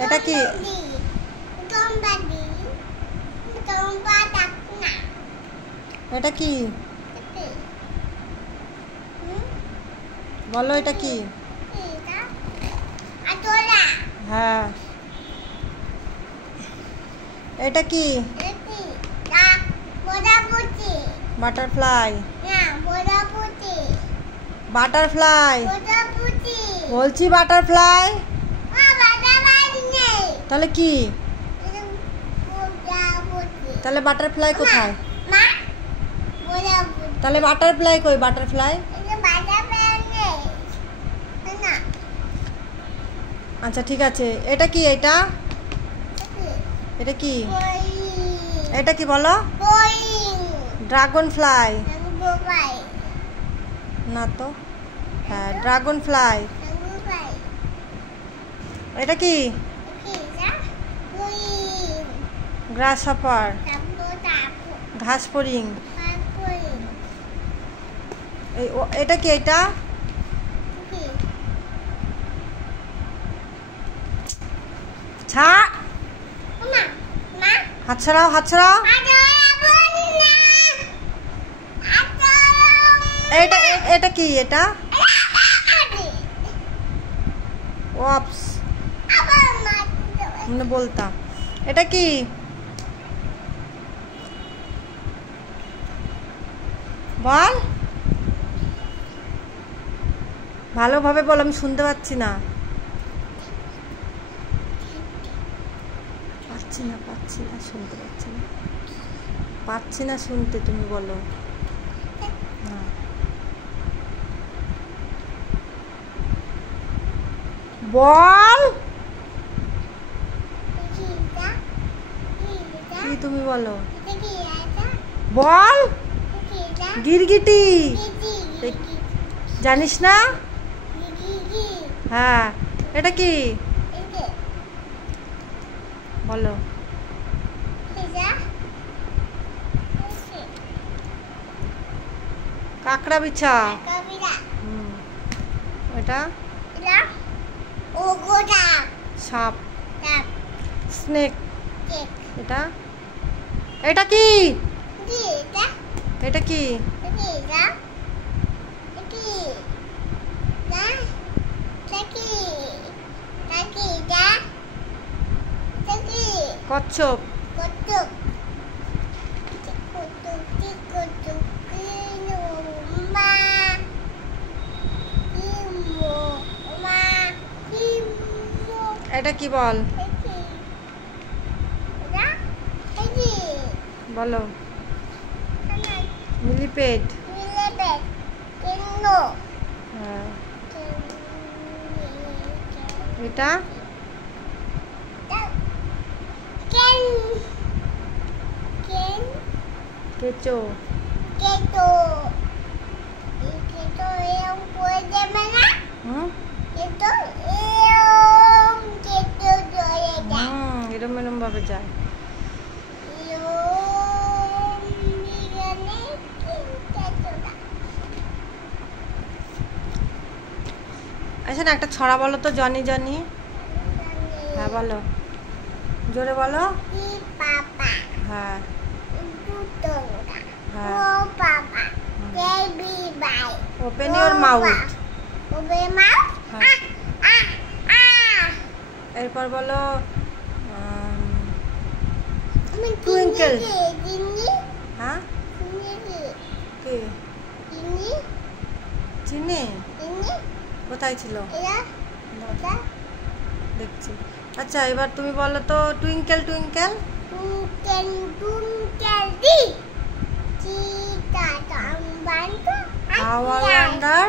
এটা কি? এটা কি বলো, এটা কি? হ্যাঁ, এটা কি? বাটারফ্লাই। বাটারফ্লাই বলছি, বাটারফ্লাই। তাহলে কি? তাহলে বাটারফ্লাই কোথায়? তাহলে বাটারফ্লাই কই? বাটারফ্লাই। আচ্ছা ঠিক আছে, এটা কি? এটা এটা কি? এটা কি বলো? ড্রাগন ফ্লাই না তো। হ্যাঁ, ড্রাগন ফ্লাই। এটা কি? গ্রাসহপার, ঘাস ফড়িং। এটা কি? এটা হাত ছাড়াও, হাত ছাড়াও। এটা এটা কি? এটা ওপস মানে বলতাম। এটা কি? বল ভালোভাবে বল, আমি শুনতে পাচ্ছি না। পাচ্ছি না শুনতে পাচ্ছি না শুনতে। তুমি বলো। বল কি? তুমি বলো। বল। গিরগিটি। জানিস না? হ্যাঁ, এটা কি? বলো। কাকড়া বিছা। এটা সাপ। স্নেক। এটা এটা কি? এটা কি? কচ্ছপ। এটা কি বল? বলো। মিলিপেড। হ্যাঁ, এটা কেঁচো। এরম এরম ভাবে যায়। আচ্ছা না, একটা ছড়া বলো তো। Johnny Johnny. হ্যাঁ বলো, জোরে বলো। হ্যাঁ ওপেন ইউর মাউথ। এরপর বলো টুইঙ্কেল। হ্যাঁ, চিনি কোথায় ছিল? দেখছি। আচ্ছা, এবার তুমি বলো তো twinkle twinkle. How I wonder.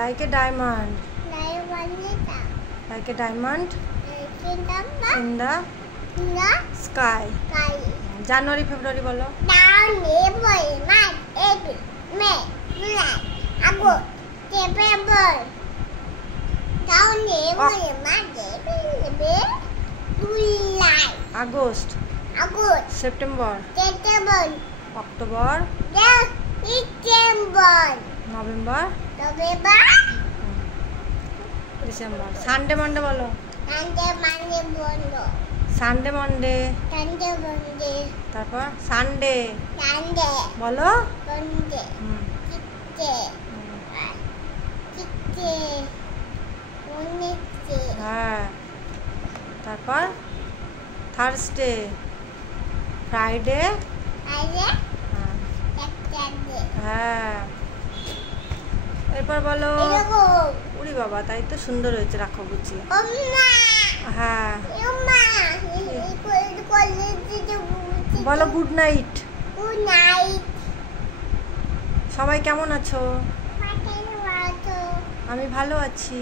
Like a diamond. Like a diamond in the sky. January, February বলো। August, September, October, November, December. Sunday Monday বলো। সানডে মানডে, তারপর সানডে বলো। হ্যাঁ, তারপর থার্সডে, ফ্রাইডে। হ্যাঁ, এরপর বলো। উড়ি বাবা, তাই তো সুন্দর হয়েছে, রাখো গুছিয়ে। হ্যাঁ, বলো গুড নাইট। সবাই কেমন আছো? আমি ভালো আছি।